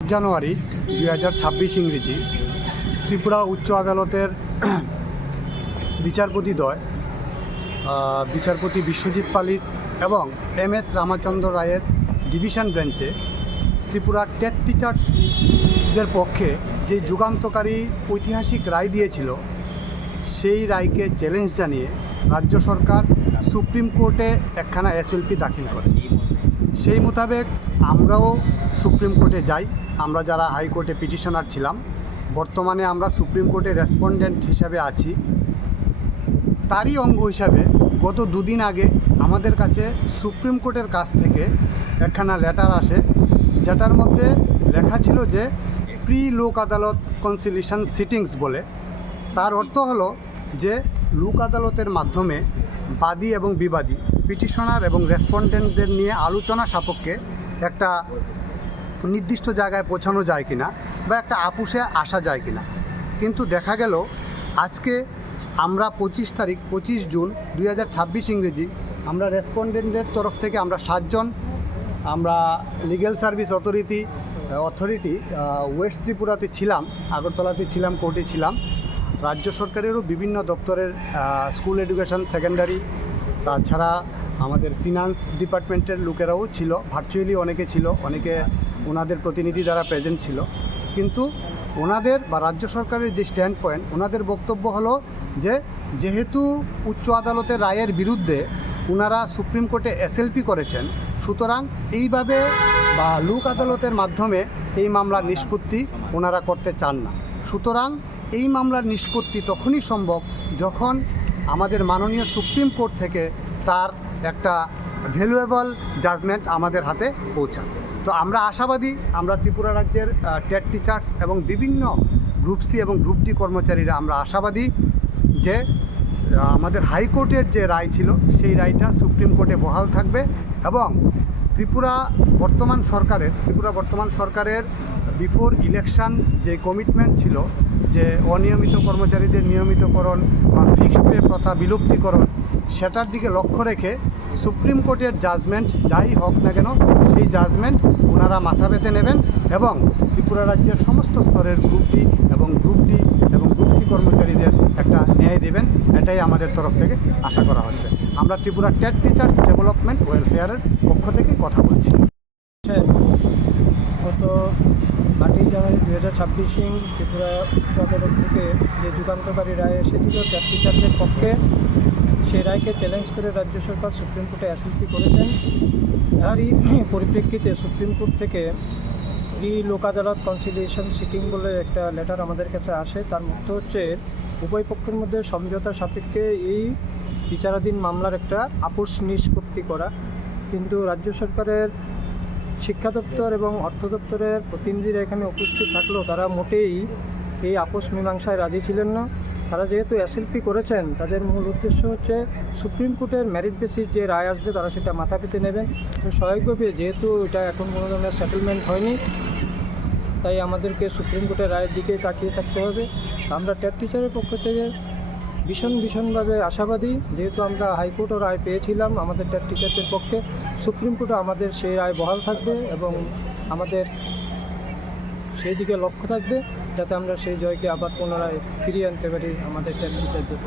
জানুয়ারি 2026 ইংরেজি ত্রিপুরা উচ্চ আদালতের বিচারপতিদ্বয় বিচারপতি বিশ্বজিৎ পালিত এবং MS রামচন্দ্র রায়ের ডিভিশন বেঞ্চে ত্রিপুরা টেট টিচার্সদের পক্ষে যে যুগান্তকারী ঐতিহাসিক রায় দিয়েছিল সেই রায়কে চ্যালেঞ্জ জানিয়ে রাজ্য সরকার সুপ্রিম কোর্টে একখানা SLP দাখিল করে। সেই মোতাবেক আমরাও সুপ্রিম কোর্টে যাই। আমরা যারা হাইকোর্টে পিটিশনার ছিলাম, বর্তমানে আমরা সুপ্রিম কোর্টে রেসপন্ডেন্ট হিসাবে আছি। তারই অঙ্গ হিসাবে গত দুদিন আগে আমাদের কাছে সুপ্রিম কোর্টের কাছ থেকে একখানা লেটার আসে, যেটার মধ্যে লেখা ছিল যে প্রি লোক আদালত কনসিলিয়েশন সিটিংস বলে। তার অর্থ হলো যে লোক আদালতের মাধ্যমে বাদী এবং বিবাদী, পিটিশনার এবং রেসপন্ডেন্টদের নিয়ে আলোচনা সাপেক্ষে একটা নির্দিষ্ট জায়গায় পৌঁছানো যায় কিনা বা একটা আপুসে আসা যায় কিনা। কিন্তু দেখা গেল আজকে আমরা 25 জুন 2026 ইংরেজি আমরা রেসপন্ডেন্টদের তরফ থেকে আমরা 7 জন, আমরা লিগ্যাল সার্ভিস অথরিটি ওয়েস্ট ত্রিপুরাতে ছিলাম, আগরতলাতে ছিলাম, কোর্টে ছিলাম। রাজ্য সরকারেরও বিভিন্ন দপ্তরের স্কুল এডুকেশন, সেকেন্ডারি, তাছাড়া আমাদের ফিনান্স ডিপার্টমেন্টের লোকেরাও ছিল, ভার্চুয়ালি অনেকে ছিল, অনেকে ওনাদের প্রতিনিধি দ্বারা প্রেজেন্ট ছিল। কিন্তু ওনাদের বা রাজ্য সরকারের যে স্ট্যান্ড পয়েন্ট, ওনাদের বক্তব্য হলো যে যেহেতু উচ্চ আদালতের রায়ের বিরুদ্ধে ওনারা সুপ্রিম কোর্টে SLP করেছেন, সুতরাং এইভাবে বা লোক আদালতের মাধ্যমে এই মামলার নিষ্পত্তি ওনারা করতে চান না। সুতরাং এই মামলার নিষ্পত্তি তখনই সম্ভব যখন আমাদের মাননীয় সুপ্রিম কোর্ট থেকে তার একটা ভ্যালুয়েবল জাজমেন্ট আমাদের হাতে পৌঁছায়। তো আমরা আশাবাদী, আমরা ত্রিপুরা রাজ্যের টেট টিচার্স এবং বিভিন্ন গ্রুপ সি এবং গ্রুপ ডি কর্মচারীরা আমরা আশাবাদী যে আমাদের হাইকোর্টের যে রায় ছিল সেই রায়টা সুপ্রিম কোর্টে বহাল থাকবে এবং ত্রিপুরা বর্তমান সরকারের বিফোর ইলেকশন যে কমিটমেন্ট ছিল যে অনিয়মিত কর্মচারীদের নিয়মিতকরণ বা ফিক্সড পে প্রথা বিলুপ্তিকরণ, সেটার দিকে লক্ষ্য রেখে সুপ্রিম কোর্টের জাজমেন্ট যাই হোক না কেন সেই জাজমেন্ট ওনারা মাথা পেতে নেবেন এবং ত্রিপুরা রাজ্যের সমস্ত স্তরের গ্রুপ ডি এবং গ্রুপ সি কর্মচারীদের একটা ন্যায় দেবেন, এটাই আমাদের তরফ থেকে আশা করা হচ্ছে। আমরা ত্রিপুরা টেট টিচার্স ডেভেলপমেন্ট ওয়েলফেয়ারের পক্ষ থেকে কথা বলছি। গত 8 জানুয়ারি 2026 ত্রিপুরা উচ্চ আদালত থেকে যে যুগান্তকারী রায় এসেছিল টেট টিচারদের পক্ষে, সেই রায়কে চ্যালেঞ্জ করে রাজ্য সরকার সুপ্রিম কোর্টে SLP করেছেন। এরই পরিপ্রেক্ষিতে সুপ্রিম কোর্ট থেকে প্রি লোক আদালত কনসিলিয়েশন সিটিং বলে একটা লেটার আমাদের কাছে আসে। তার মধ্যে হচ্ছে উভয় পক্ষের মধ্যে সমঝোতা সাপেক্ষে এই বিচারাধীন মামলার একটা আপোষ নিষ্পত্তি করা। কিন্তু রাজ্য সরকারের শিক্ষা দপ্তর এবং অর্থ দপ্তরের প্রতিনিধিরা এখানে উপস্থিত থাকলেও তারা মোটেই এই আপোষ মীমাংসায় রাজি ছিলেন না। তারা যেহেতু SLP করেছেন, তাদের মূল উদ্দেশ্য হচ্ছে সুপ্রিম কোর্টের মেরিট বেসিস যে রায় আসবে তারা সেটা মাথা পেতে নেবেন। তো স্বাভাবিকভাবে যেহেতু এটা এখন কোনো ধরনের সেটেলমেন্ট হয়নি, তাই আমাদেরকে সুপ্রিম কোর্টের রায়ের দিকে তাকিয়ে থাকতে হবে। আমরা টেট টিচারের পক্ষ থেকে ভীষণভাবে আশাবাদী, যেহেতু আমরা হাইকোর্টও রায় পেয়েছিলাম আমাদের টেট টিচারদের পক্ষে, সুপ্রিম কোর্টও আমাদের সেই রায় বহাল থাকবে এবং আমাদের সেই দিকে লক্ষ্য থাকবে যাতে আমরা সেই জয়কে আবার পুনরায় ফিরিয়ে আনতে পারি আমাদের টেট টিচারদের।